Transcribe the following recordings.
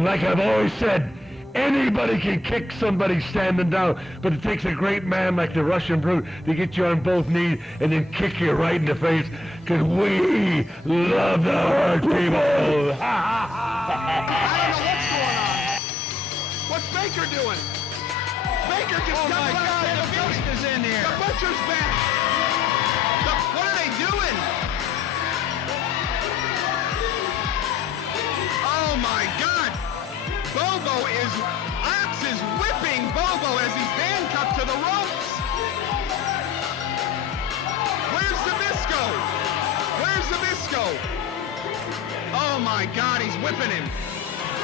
Like I've always said, anybody can kick somebody standing down, but it takes a great man like the Russian Brute to get you on both knees and then kick you right in the face, because we love to hurt people. I don't know what's going on. What's Baker doing? Baker just got back. The Beast is in here. The Butcher's back. What are they doing? Oh my God! Ox is whipping Bobo as he's handcuffed to the ropes. Where's Zbyszko? Where's Zbyszko? Oh my God, he's whipping him.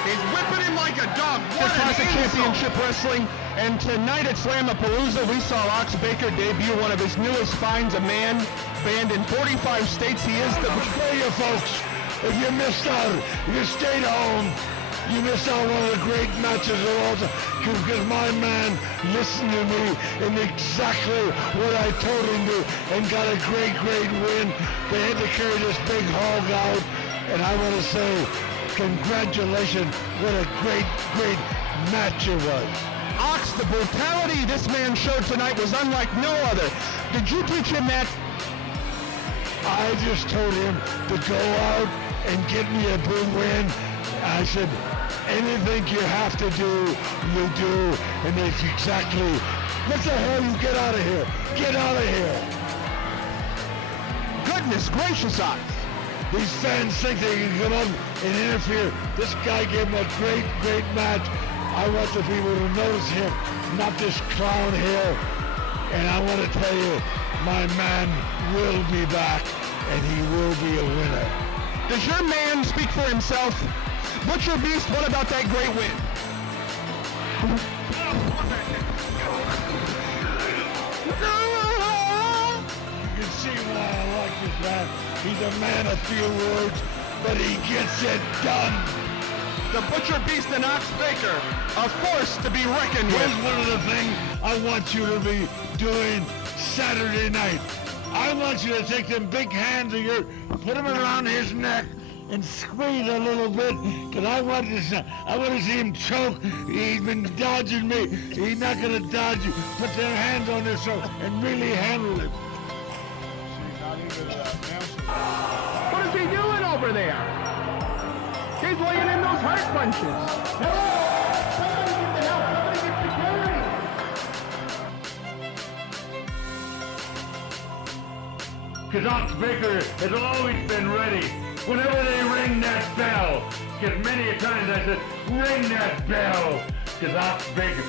He's whipping him like a dog. What the Classic Championship Wrestling, and tonight at Slamapalooza, we saw Ox Baker debut one of his newest finds, a man banned in 45 states. He is the... I'll tell you folks, if you missed out, if you stayed home, you missed out one of the great matches of all time, because my man listened to me in exactly what I told him to, and got a great win. They had to carry this big hog out, and I want to say, congratulations, what a great match it was. Ox, the brutality this man showed tonight was unlike no other. Did you teach him that? I just told him to go out and get me a big win. I said, anything you have to do, you do. And that's exactly, what the hell, you get out of here. Get out of here. Goodness gracious, Ox. These fans think they can come up and interfere. This guy gave him a great match. I want the people to notice him, not this clown here. And I want to tell you, my man will be back, and he will be a winner. Does your man speak for himself? Butcher Beast, what about that great win? You can see why I like this man. He's a man of few words, but he gets it done. The Butcher Beast and Ox Baker, a force to be reckoned with. Here's one of the things I want you to be doing Saturday night. I want you to take them big hands of yours, put them around his neck, and squeeze a little bit, because I want to see him choke. He's been dodging me. He's not going to dodge you. Put their hands on his throat and really handle it. What is he doing over there? He's laying in those heart punches. Hello! Somebody get the help! Somebody get security! Because Ox Baker has always been ready. Whenever they ring that bell, because many a times I said, ring that bell, because Ox Baker,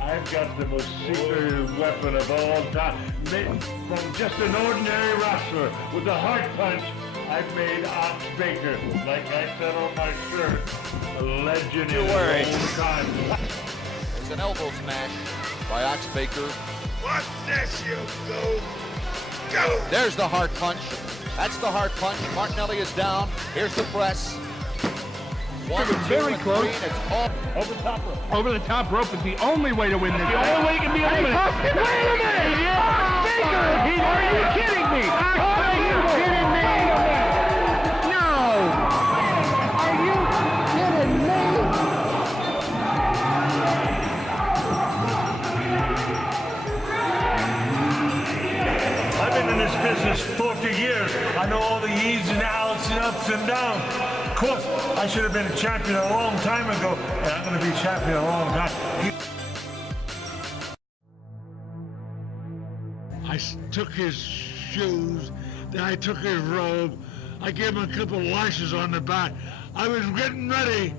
I've got the most secret weapon of all time. From just an ordinary wrestler with a heart punch, I've made Ox Baker, like I said on my shirt, a legend in all time. There's an elbow smash by Ox Baker. Watch this, you go! Go! There's the heart punch. That's the heart punch. Martinelli is down. Here's the press. One, two, very close. three, and it's all Over the top rope. Over the top rope is the only way to win this. The only way you can be eliminated. Wait a minute! Yeah. Baker! Are you kidding me? Are you kidding me? No! Are you kidding me? I've been in this business 40 years. I know all the ins and outs and ups and downs. Of course, I should have been a champion a long time ago, and I'm going to be champion a long time. I took his shoes, then I took his robe, I gave him a couple lashes on the back. I was getting ready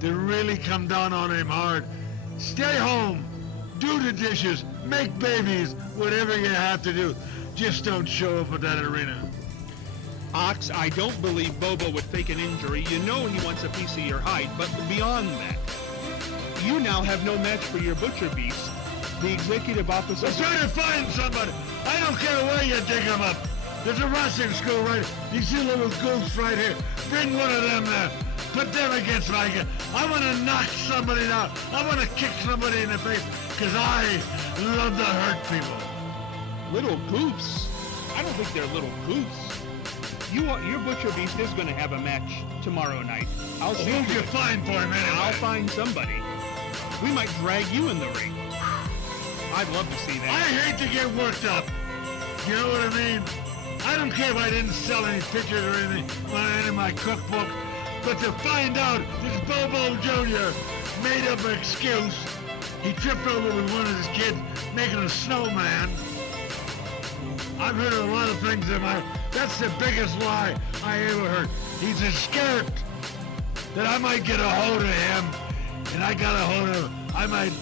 to really come down on him hard. Stay home, do the dishes, make babies, whatever you have to do. Just don't show up at that arena. Ox, I don't believe Bobo would fake an injury. You know he wants a piece of your hide, but beyond that, you now have no match for your Butcher Beast. The executive officer... Let's try to find somebody. I don't care where you dig them up. There's a wrestling school right here. You see little goofs right here. Bring one of them there. Put them against my guy. I want to knock somebody down. I want to kick somebody in the face, because I love to hurt people. Little goofs? I don't think they're little goofs. Your Butcher Beast is going to have a match tomorrow night. I'll see. Who'd you find for him anyway? I'll find somebody. We might drag you in the ring. I'd love to see that. I hate to get worked up. You know what I mean? I don't care if I didn't sell any pictures or anything in my cookbook, but to find out this Bobo Jr. made up an excuse. He tripped over with one of his kids making a snowman. I've heard a lot of things in my... That's the biggest lie I ever heard. He's scared that I might get a hold of him, and I got a hold of him. I might...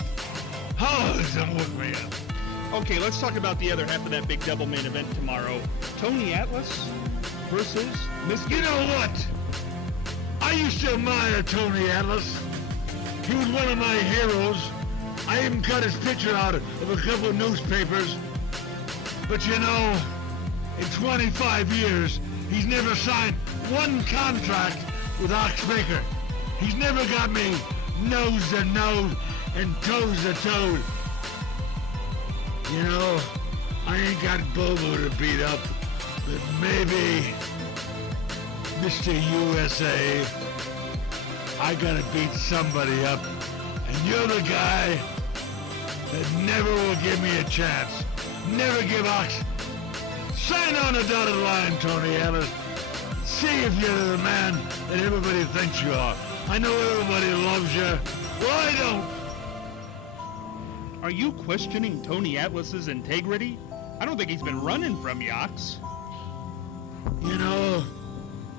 Oh, someone me up. Okay, let's talk about the other half of that big double main event tomorrow. Tony Atlas versus Mr. You know what? I used to admire Tony Atlas. He was one of my heroes. I even cut his picture out of a couple of newspapers. But you know, in 25 years, he's never signed one contract with Ox Baker. He's never got me nose to nose and toes to toes. You know, I ain't got Bobo to beat up, but maybe Mr. USA, I gotta beat somebody up, and you're the guy that never will give me a chance. Never give Ox. Sign on the dotted line, Tony Atlas. See if you're the man that everybody thinks you are. I know everybody loves you. Well, I don't. Are you questioning Tony Atlas's integrity? I don't think he's been running from you, Ox. You know,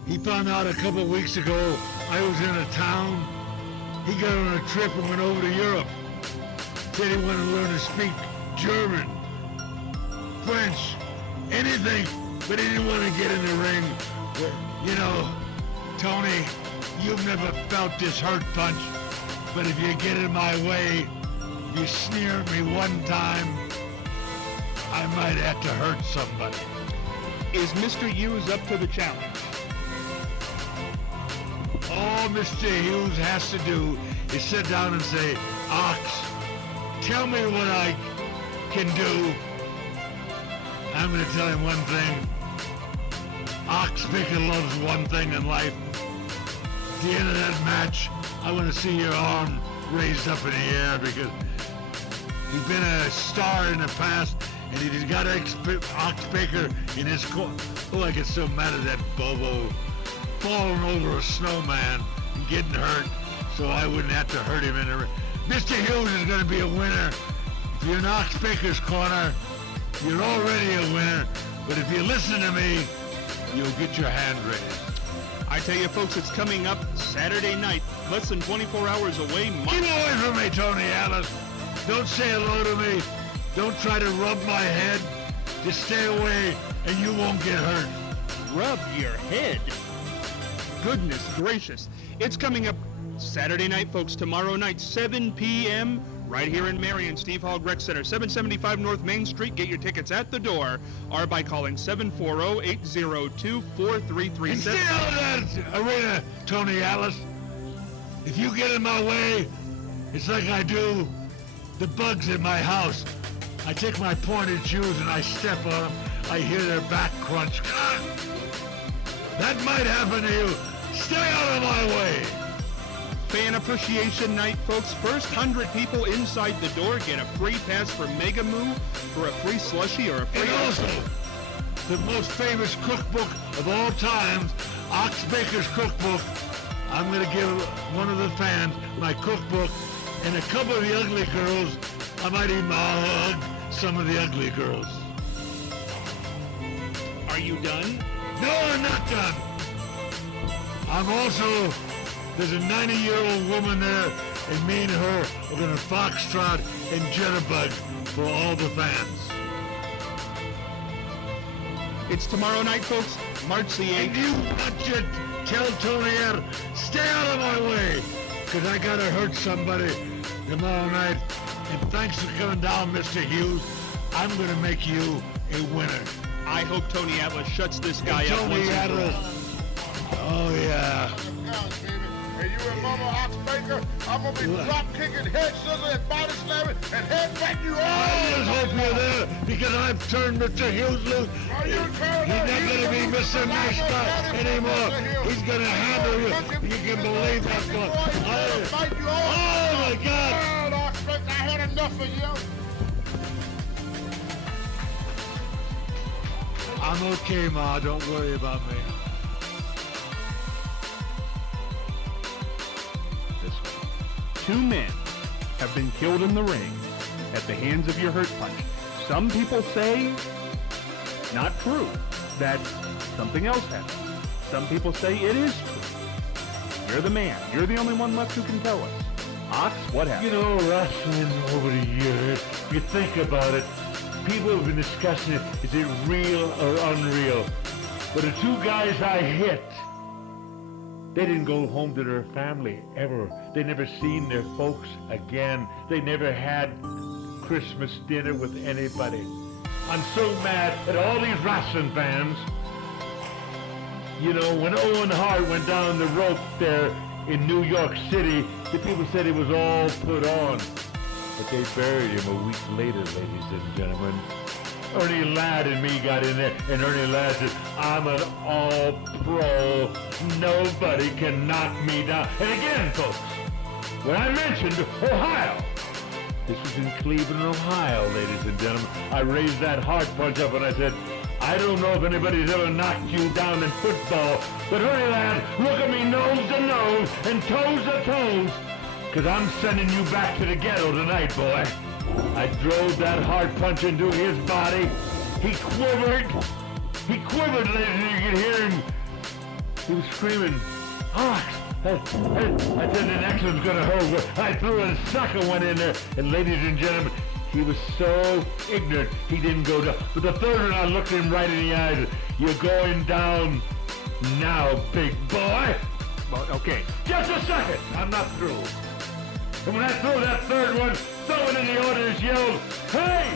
he found out a couple of weeks ago I was in a town. He got on a trip and went over to Europe. Said he wanted to learn to speak German, French, anything, but he didn't want to get in the ring. You know, Tony, you've never felt this hurt punch, but if you get in my way, if you sneer at me one time, I might have to hurt somebody. Is Mr. Hughes up to the challenge? All Mr. Hughes has to do is sit down and say, Ox, tell me what I can do. I'm going to tell him one thing. Ox Baker loves one thing in life. At the end of that match, I want to see your arm raised up in the air because he's been a star in the past, and he's got Ox Baker in his corner. Oh, I get so mad at that Bobo falling over a snowman and getting hurt, so I wouldn't have to hurt him in the ring. Mr. Hughes is going to be a winner. If you're in Ox Baker's corner, you're already a winner. But if you listen to me, you'll get your hand raised. I tell you, folks, it's coming up Saturday night, less than 24 hours away. Get away from me, Tony Atlas. Don't say hello to me. Don't try to rub my head. Just stay away and you won't get hurt. Rub your head? Goodness gracious. It's coming up Saturday night, folks. Tomorrow night, 7 p.m., right here in Marion, Steve Hall Rec Center, 775 North Main Street. Get your tickets at the door or by calling 740-802-4337. And stay out of that arena, Tony Atlas. If you get in my way, it's like I do the bugs in my house. I take my pointed shoes and I step on them. I hear their back crunch. That might happen to you. Stay out of my way. Fan Appreciation Night, folks. First 100 people inside the door get a free pass for Mega Moo, for a free slushie or a free... And also, the most famous cookbook of all times, Ox Baker's cookbook. I'm going to give one of the fans my cookbook, and a couple of the ugly girls, I might even hug some of the ugly girls. Are you done? No, I'm not done. I'm also... There's a 90-year-old woman there, and me and her are going to foxtrot and jitterbug for all the fans. It's tomorrow night, folks, March the 8th. And you want you tell Tony Adams, stay out of my way, because I got to hurt somebody tomorrow night. And thanks for coming down, Mr. Hughes. I'm going to make you a winner. I hope Tony Atlas shuts this guy up. Tony Atlas. Oh, yeah. And you remember Ox Baker? I'm gonna be drop kicking, head sizzling, body slamming, and head batting you all. I just hope you're there because I've turned Mr. Hughes loose. He's not going to be Mr. Nice Guy anymore. He's going to handle you. You can believe that. Oh my God! Ox Baker, I had enough of you. I'm okay, Ma. Don't worry about me. This way. 2 men have been killed in the ring at the hands of your hurt punch. Some people say, not true, that something else happened. Some people say it is true. You're the man. You're the only one left who can tell us. Ox, what happened? You know, wrestling over the years, you think about it, people have been discussing it, is it real or unreal? But the 2 guys I hit, they didn't go home to their family ever. They never seen their folks again. They never had Christmas dinner with anybody. I'm so mad at all these wrestling fans. You know, when Owen Hart went down the rope there in New York City, the people said it was all put on. But they buried him a week later, ladies and gentlemen. Ernie Ladd and me got in there, and Ernie Ladd said, I'm an all-pro. Nobody can knock me down. And again, folks, when I mentioned Ohio, this was in Cleveland, Ohio, ladies and gentlemen, I raised that hard punch up and I said, I don't know if anybody's ever knocked you down in football, but Ernie Ladd, look at me nose to nose and toes to toes, because I'm sending you back to the ghetto tonight, boy. I drove that hard punch into his body. He quivered. He quivered, ladies, and you could hear him. He was screaming, Ox. I said the next one's going to hurt. I threw a second one in there, and ladies and gentlemen, he was so ignorant, he didn't go down. But the third one, I looked him right in the eyes. You're going down now, big boy. Well, okay. Just a second. I'm not through. And when I threw that third one, someone in the audience yelled, hey!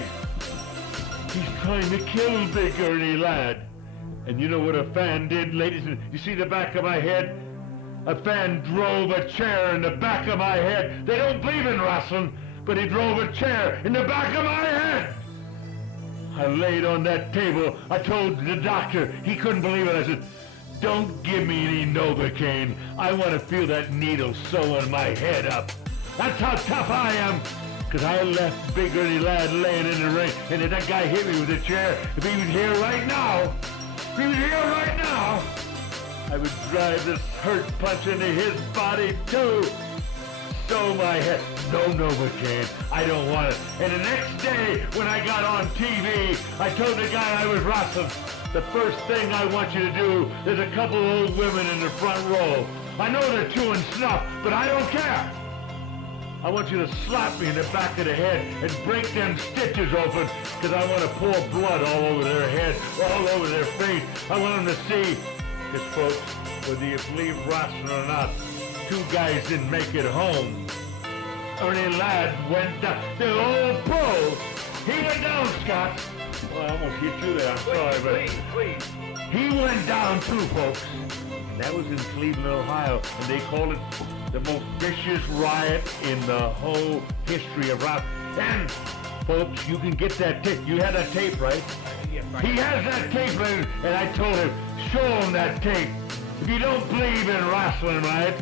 He's trying to kill Big Ernie Ladd. And you know what a fan did, ladies? You see the back of my head? A fan drove a chair in the back of my head. They don't believe in wrestling, but he drove a chair in the back of my head. I laid on that table. I told the doctor. He couldn't believe it. I said, don't give me any Novocaine. I want to feel that needle sewing my head up. That's how tough I am. Because I left Big Ernie Ladd laying in the ring, and if that guy hit me with a chair, if he was here right now, I would drive this hurt punch into his body too. Sew my head. No Novocaine. I don't want it. And the next day, when I got on TV, I told the guy I was wrestling, the first thing I want you to do, there's a couple old women in the front row. I know they're chewing snuff, but I don't care. I want you to slap me in the back of the head and break them stitches open, because I want to pour blood all over their head, all over their face. I want them to see, because folks, whether you believe wrestling or not, 2 guys didn't make it home. Ernie Ladd went down. The old pro, he went down, Scott. Well, I almost hit you there, I'm sorry, but please. He went down too, folks. And that was in Cleveland, Ohio, and they called it the most vicious riot in the whole history of rock. And, folks, you can get that tape. You had that tape, right? Yes, He has that tape, and I told him, show him that tape. If you don't believe in wrestling, right?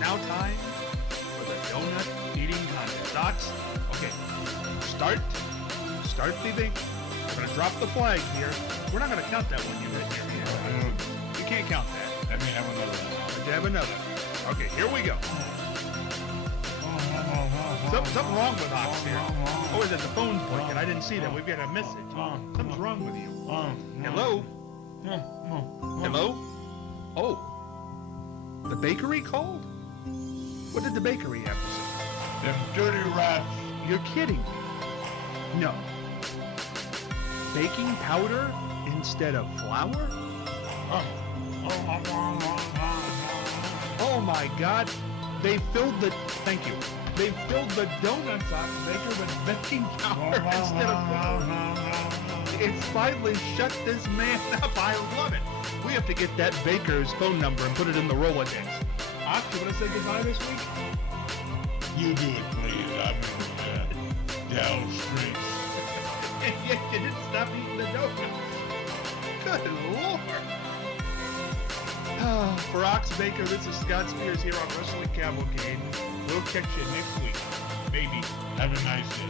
Now time for the donut eating contest. Ox, okay, start thieving. I'm gonna drop the flag here. We're not gonna count that one you hit here. You can't count that. Let me have another one. Let you have another. Okay, here we go. Something wrong with Ox here. Oh, is it the phone's blinking? I didn't see that. We've got a message. Something's wrong with you. Hello? Hello? Oh. The bakery called? What did the bakery have to say? Them dirty rats. You're kidding me. No. Baking powder instead of flour? Oh my God. They filled the, thank you. They filled the donuts Ox Baker with baking powder instead of flour. It's finally shut this man up. I love it. We have to get that baker's phone number and put it in the Rolodex. Ox, you want to say goodbye this week? You do it, please. I'm down street. And yet you didn't stop eating the donuts. Good Lord. For Ox Baker, this is Scott Spears here on Wrestling Cavalcade. We'll catch you next week. Maybe. Have a nice day.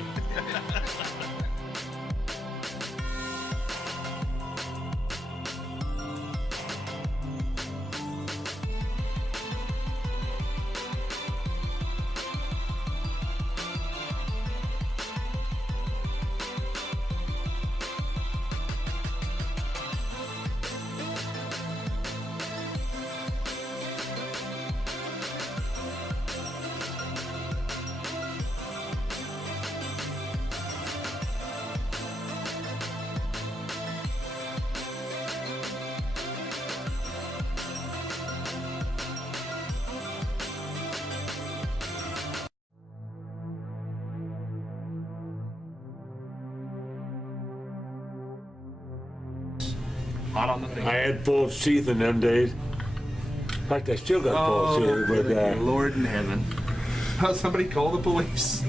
Hot on the thing. I had false teeth in them days. In fact, I still got false teeth. But Lord in heaven. How somebody call the police?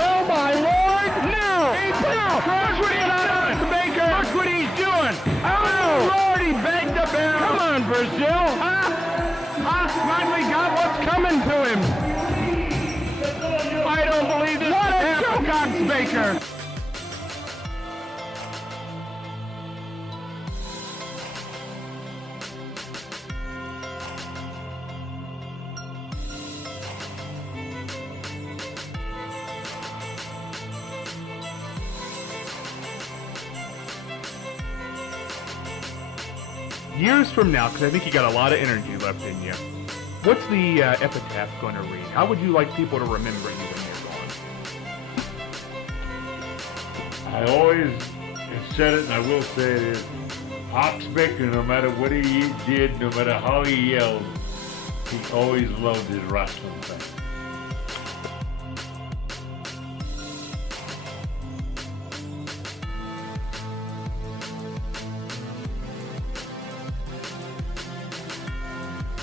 Oh my Lord! No! Watch what he's doing, Baker! Watch what he's doing! Oh Lord, he begged the bell! Come on, Brazil! Ox finally got what's coming to him! I don't believe this! What a joke, Ox Baker! Years from now, because I think you got a lot of energy left in you, what's the epitaph going to read? How would you like people to remember you when you're gone? I always have said it, and I will say it is, Ox Baker, no matter what he did, no matter how he yelled, he always loved his wrestling thing.